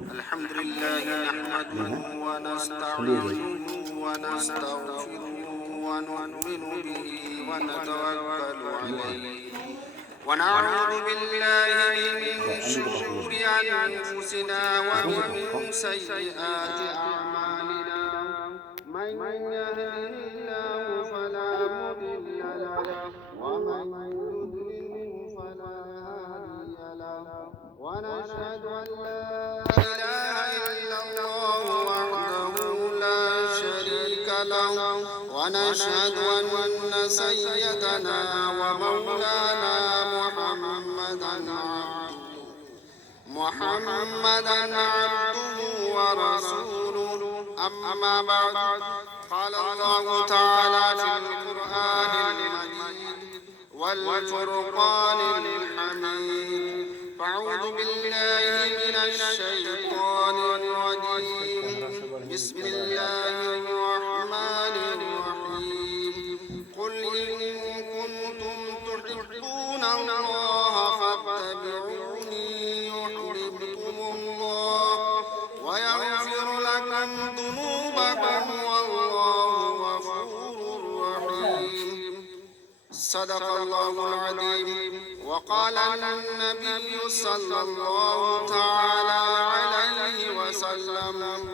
الحمد لله نحمده ونستعينه ونستغفره ونؤمن به ونتوكل عليه ونعوذ بالله من شرور أنفسنا ومن سيئات أعمالنا من يهده الله فلا مضل له ومن يضلل فلا هادي له ونشهد أن لا إله إلا الله وحده لا شريك له ونشهد أن سيدنا ومولانا محمدا عبده ورسوله أما بعد قال الله تعالى في القرآن المجيد والفرقان الحميد فأعوذ بالله من الشيطان الرجيم بسم الله الرحمن الرحيم قل إن كنتم تحبون الله فاتبعوني يحببكم الله ويغفر لكم ذنوبكم والله غفور رحيم صدق الله العظيم وقال النبي صلى الله تعالى عليه وسلم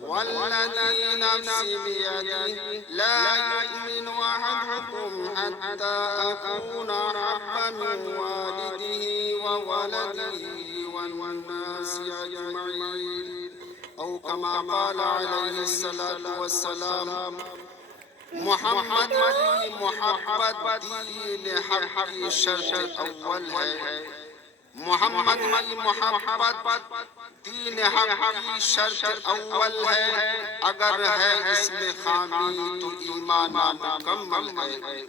والذي نفسي بيده لا يؤمن أحدكم حتى أكون أحب من والده وولده والناس أجمعين أو كما قال عليه الصلاة والسلام محمد کی محبت دین حق کی شرط اول ہے محمد کی محبت دین حق کی شرط اول ہے اگر ہے اس میں خامی تو ایمان مکمل ہے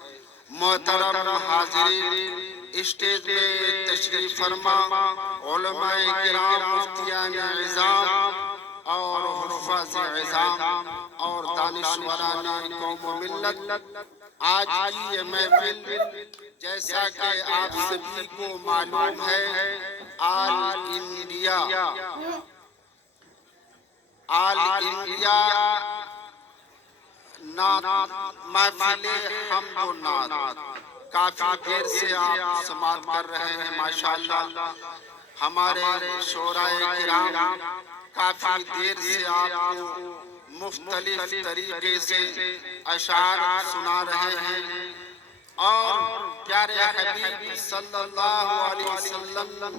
محترم حاضرین اسٹیج پہ تشریف فرما علماء کرام مفتیان عظام اور حفاظ عظام اور دانشوران قوم و ملت آج کی یہ محفل جیسا کہ آپ سبھی کو معلوم ہے آل انڈیا نعت محفل حمد و نعت کافی دیر سے آپ سماعت کر رہے ہیں ماشاءاللہ ہمارے شعراء کرام کافی دیر سے آپ کو مختلف طریقے سے اشعار سنا رہے ہیں اور پیارے حبیب صلی اللہ علیہ وسلم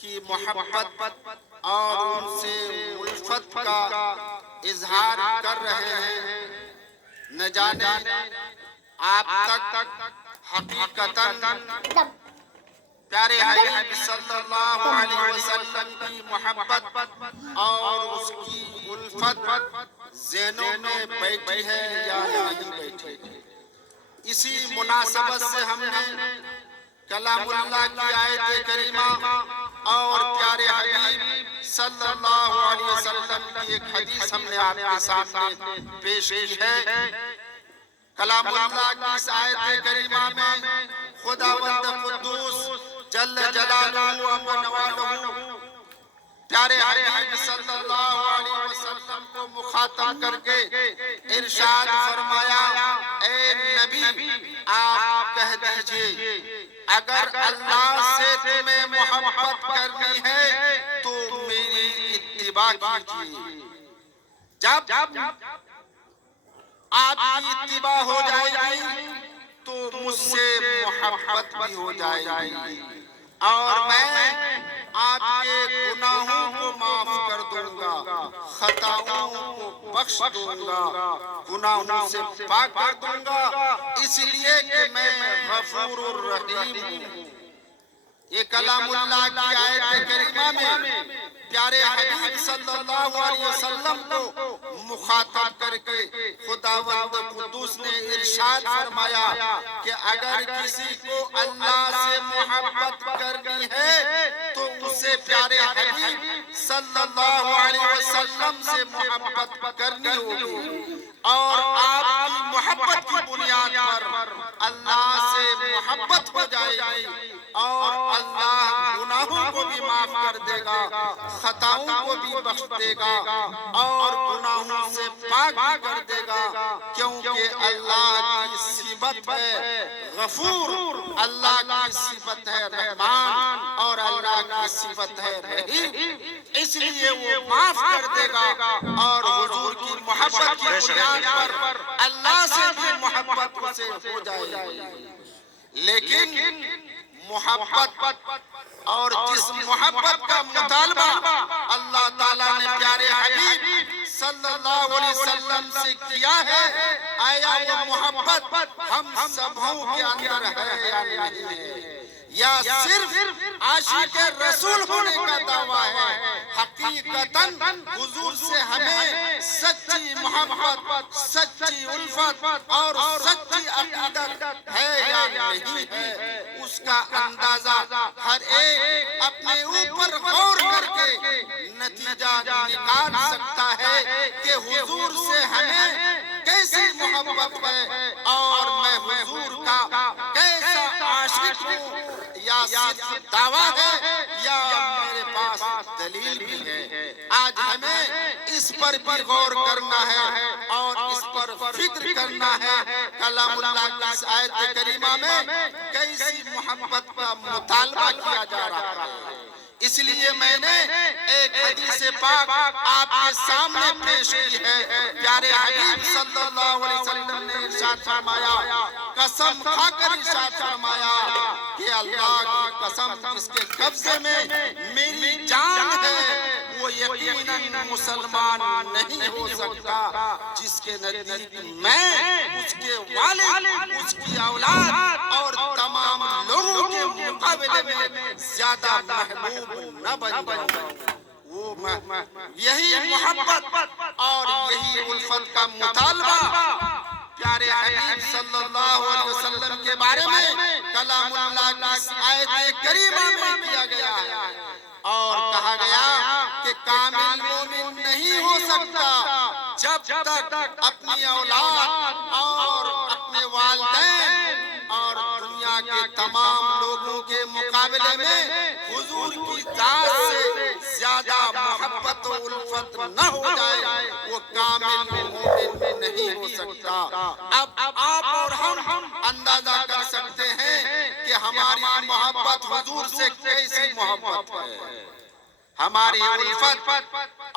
کی محبت اور ان سے الفت کا اظہار کر رہے ہیں نہ جانے آپ تک حقیقتاً پیارے حبیب صلی اللہ علیہ وسلم کی محبت اور اس کی الفت ذہنوں میں بیٹھی ہے یا نہیں بیٹھی اسی مناسبت سے ہم نے کلام اللہ کی آیت کریمہ اور پیارے حبیب صلی اللہ علیہ وسلم کی ایک حدیث ہم نے آپ کے سامنے پیش کی ہے کلام اللہ کی اس آیت کریمہ میں خداوند قدوس جل جلالہ و نوالہ پیارے حبیب صلی اللہ علیہ وسلم کو مخاطب کر کے ارشاد فرمایا اے نبی آپ کہہ دیجئے اگر اللہ سے تمہیں محبت کرنی ہے تو میری اتباع کیجئے جب آپ کی اتباع ہو جائے گی تو مجھ سے محبت بھی ہو جائے گی اور میں آپ کے گناہوں کو معاف کر دوں گا خطاؤں کو بخش دوں گا گناہوں سے پاک کر دوں گا اس لیے کہ میں غفور الرحیم ہوں یہ کلام اللہ کی آیت کریمہ میں پیارے حبیب صلی اللہ علیہ وسلم کو مخاطب کر کے خداوند قدوس نے ارشاد فرمایا کہ اگر کسی کو اللہ سے محبت کرنی ہے تو اسے پیارے حبیب صلی اللہ علیہ وسلم سے محبت کرنی ہوگی اور آپ کی محبت کی بنیاد پر اللہ سے محبت ہو جائے گی اور اللہ گناہوں کو بھی معاف کر دے گا، خطاؤں کو بھی بخش دے گا اور گناہوں سے پاک بھی کر دے گا، کیونکہ اللہ کی صفت ہے غفور، اللہ کی صفت ہے رحمان اور اللہ کی صفت ہے رحیم، اس لیے وہ معاف کر دے گا اور حضور کی محبت کی بنیاد پر اللہ سے بھی محبت اسے ہو جائے گی۔ لیکن محبت اور جس محبت کا مطالبہ اللہ تعالیٰ نے پیارے حبیب صلی اللہ علیہ وسلم سے کیا ہے، آیا وہ محبت ہم سبوں کے اندر ہے یا نہیں ہے، یا صرف عاشق رسول ہونے کا دعویٰ ہے؟ حقیقتاً حضور سے ہمیں سچی محبت، سچی الفت اور سچی عقیدت ہے یا نہیں ہے، اس کا اندازہ ہر ایک اپنے اوپر غور کر کے نتیجہ نکال سکتا ہے کہ حضور سے ہمیں کیسی محبت ہے اور میں حضور کا کیسا عاشق ہوں، یا صرف دعویٰ ہے یا میرے پاس دلیل بھی ہے۔ آج ہمیں اس پر بھی غور کرنا ہے اور اس پر فکر کرنا ہے۔ کلام اللہ کی اس آیت کریمہ میں کیسی محبت کا مطالبہ کیا جا رہا ہے، اس لیے میں نے ایک حدیث پاک آپ کے سامنے پیش کی ہے۔ پیارے حبیب صلی اللہ علیہ وسلم نے ارشاد فرمایا، قسم کھا کر ارشاد فرمایا کہ اللہ کی قسم جس کے قبضے میں میری جان ہے وہ یقیناً مسلمان نہیں ہو سکتا، جس کے نزدیک میں، اس کے والد، اس کی اولاد اور تمام لوگوں کے مقابلے میں زیادہ محبوب نہ بن جاؤں۔ یہی محبت اور یہی الفت کا مطالبہ پیارے حبیب صلی اللہ علیہ وسلم کے بارے میں کلام اللہ کی اس آیت کریمہ میں کیا گیا ہے، اور کہا گیا کہ کامل مومن نہیں ہو سکتا جب تک اپنی اولاد اور اپنے والدین اور دنیا کے تمام لوگوں کے مقابلے میں حضور کی ذات سے زیادہ محبت و الفت نہ ہو جائے، وہ کامل مومن نہیں ہو سکتا۔ اب آپ اور ہم اندازہ کر سکتے ہیں کہ ہماری محبت حضور سے کیسی محبت ہے، ہماری الفت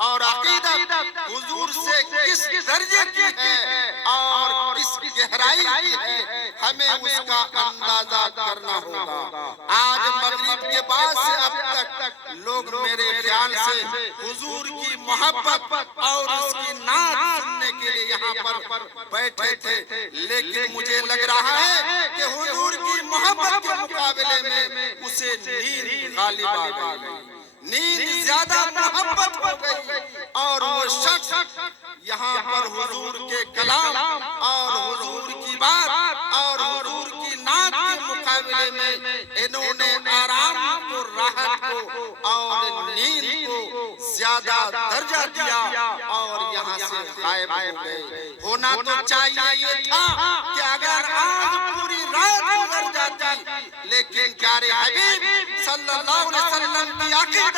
اور عقیدت حضور سے کس درجے کی ہے اور کس گہرائی کی ہے، ہمیں اس کا اندازہ کرنا ہوگا۔ آج مغرب کے بعد سے اب تک لوگ میرے خیال سے حضور کی محبت اور اس کی نعت سننے کے لیے یہاں پر بیٹھے تھے، لیکن مجھے لگ رہا ہے کہ حضور کی محبت کے مقابلے میں اسے نیند غالب آ گئی، نیند زیادہ محبت ہو گئی، اور وہ شخص یہاں پر حضور کے کلام اور حضور کی بات اور حضور کی نعت کے مقابلے میں انہوں نے آرام کو، راحت کو اور نیند کو زیادہ درجہ دیا اور یہاں سے غائب ہو گئے۔ ہونا تو چاہیے یہ تھا کہ اگر آج پوری رات گزر جاتی، لیکن پیارے حبیب صلی اللہ علیہ وسلم کی عقیدت،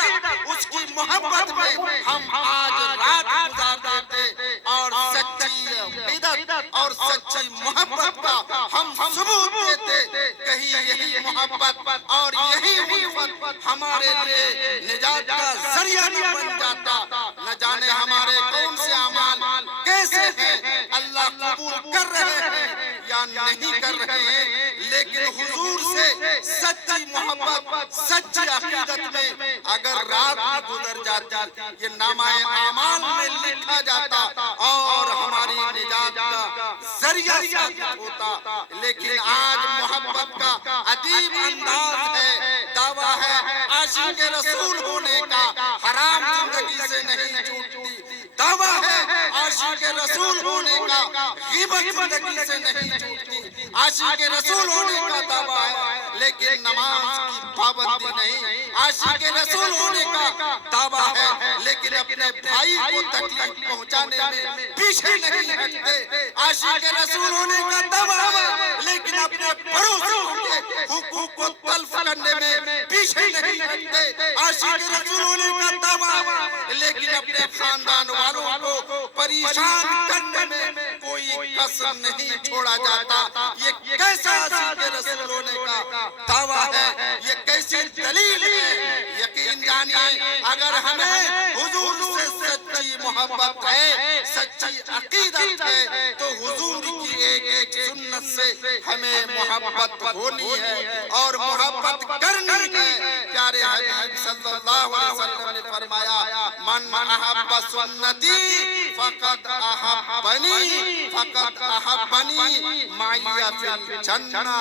اس کی محبت میں ہم آج رات گزار دیتے اور سچی عقیدت اور سچی محبت کا ہم ثبوت دیتے۔ کہیں یہی محبت اور یہی الفت ہمارے لیے نجات کا ذریعہ نہ بن جاتا، نہ جانے ہمارے کون سے اعمال کیسے ہیں، اللہ قبول کر رہے ہیں یا نہیں کر رہے ہیں، لیکن حضور سے سچی محبت، سچی عقیدت میں اگر رات گزر جاتی، یہ نامہ اعمال میں لکھا جاتا اور ہماری نجات کا ذریعہ ثابت ہوتا۔ لیکن آج محبت کا عجیب انداز ہے، دعویٰ ہے عاشق رسول ہونے کا، حرام زندگی سے نہیں چھوٹتی، دعویٰ ہے عاشق رسول ہونے کا، غیبت زندگی سے نہیں چھوٹتی، عاشق رسول ہونے کا دعویٰ ہے، لیکن نماز کی پابندی نہیں، عاشق رسول ہونے کا دعویٰ ہے، لیکن اپنے بھائی کو تکلیف پہنچانے میں پیچھے نہیں ہٹتے. عاشق رسول ہونے کا دعویٰ ہے لیکن اپنے پڑوسیوں کے حقوق کو تلف کرنے میں پیچھے نہیں ہٹتے. عاشق رسول ہونے کا دعویٰ ہے لیکن اپنے خاندان والوں کو پریشان کرنے میں کوئی کسر نہیں چھوڑا جاتا. یہ کیسا عاشق رسول ہونے کا دعویٰ ہے؟ یہ کیسی دلیل ہے؟ یقین جانیے اگر ہمیں حضور سے سچی محبت ہے، سچی عقیدت ہے تو حضور کی ایک ایک سنت سے ہمیں محبت ہونی ہے اور محبت کرنی ہے. پیارے حبیب صلی اللہ علیہ وسلم نے فرمایا من احب سنتی فقد احبنی فقد احبنی معی فی الجنہ.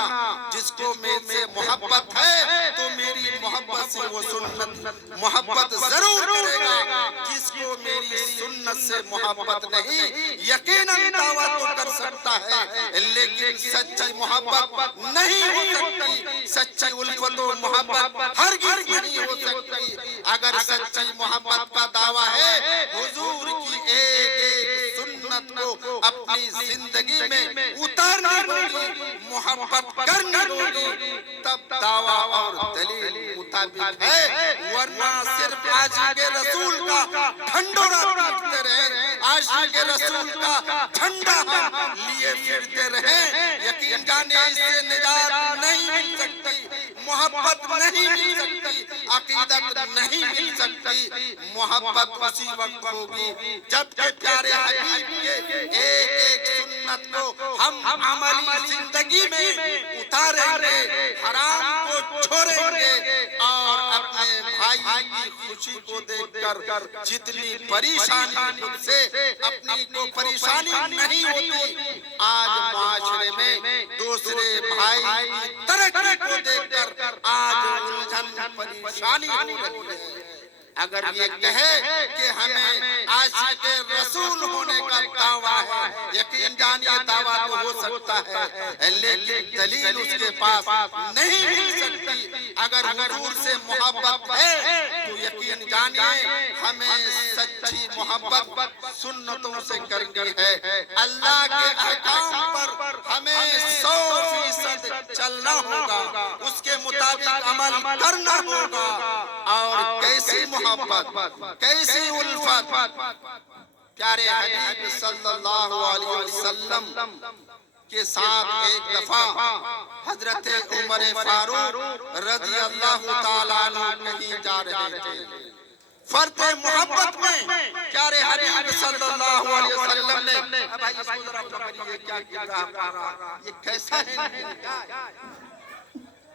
جس کو میرے سے محبت ہے تو میری محبت سے وہ سنت محبت ضرور کرے گا. جس کو میری سنت سے محبت نہیں یقیناً دعویٰ تو کر سکتا ہے لیکن سچی محبت نہیں ہو سکتی. سچی الفت و محبت ہرگز نہیں ہو سکتی. اگر سچی محبت کا دعویٰ ہے حضور کی ایک ایک سنت کو اپنی زندگی میں اتارنی ہوگی، محبت کرنی ہوگی، تب دعویٰ اور دلیل مطابق ہے. ورنہ صرف عاشق رسول کا ڈھنڈورا پیٹتے رہے، عاشق رسول کا جھنڈا لیے پھرتے رہے، یقین جانے اس سے نجات نہیں مل سکتی، محبت نہیں مل سکتی، عقیدت نہیں مل سکتی. محبت اسی وقت ہوگی جب کہ پیارے حبیب کے ایک ایک سنت کو ہم عملی زندگی میں اتاریں گے، حرام کو چھوڑیں گے اور اپنے بھائی کی خوشی کو دیکھ کر جتنی پریشانی خود سے اپنی کو پریشانی نہیں ہوتی. آج معاشرے میں دوسرے بھائی کی ترقی کو دیکھ کر آج الجھن پریشانی ہو رہی ہے. اگر یہ کہے کہ ہمیں عاشق رسول ہونے کا دعویٰ ہے، یقین جانیے دعویٰ تو ہو سکتا ہے لیکن دلیل اس کے پاس نہیں مل سکتی. اگر حضور سے محبت ہے تو یقین جانیے ہمیں سچی محبت سنتوں سے کرنی ہے. اللہ کے احکام پر ہمیں 100% چلنا ہوگا، اس کے مطابق عمل کرنا ہوگا. اور کیسی محبت، کیسی الفت. پیارے حبیب صلی اللہ علیہ وسلم کے ساتھ ایک دفعہ حضرت عمر فاروق رضی اللہ تعالیٰ عنہ کہیں جا رہے تھے. فرد محبت میں پیارے حبیب صلی اللہ علیہ وسلم نے یہ کیسا ہے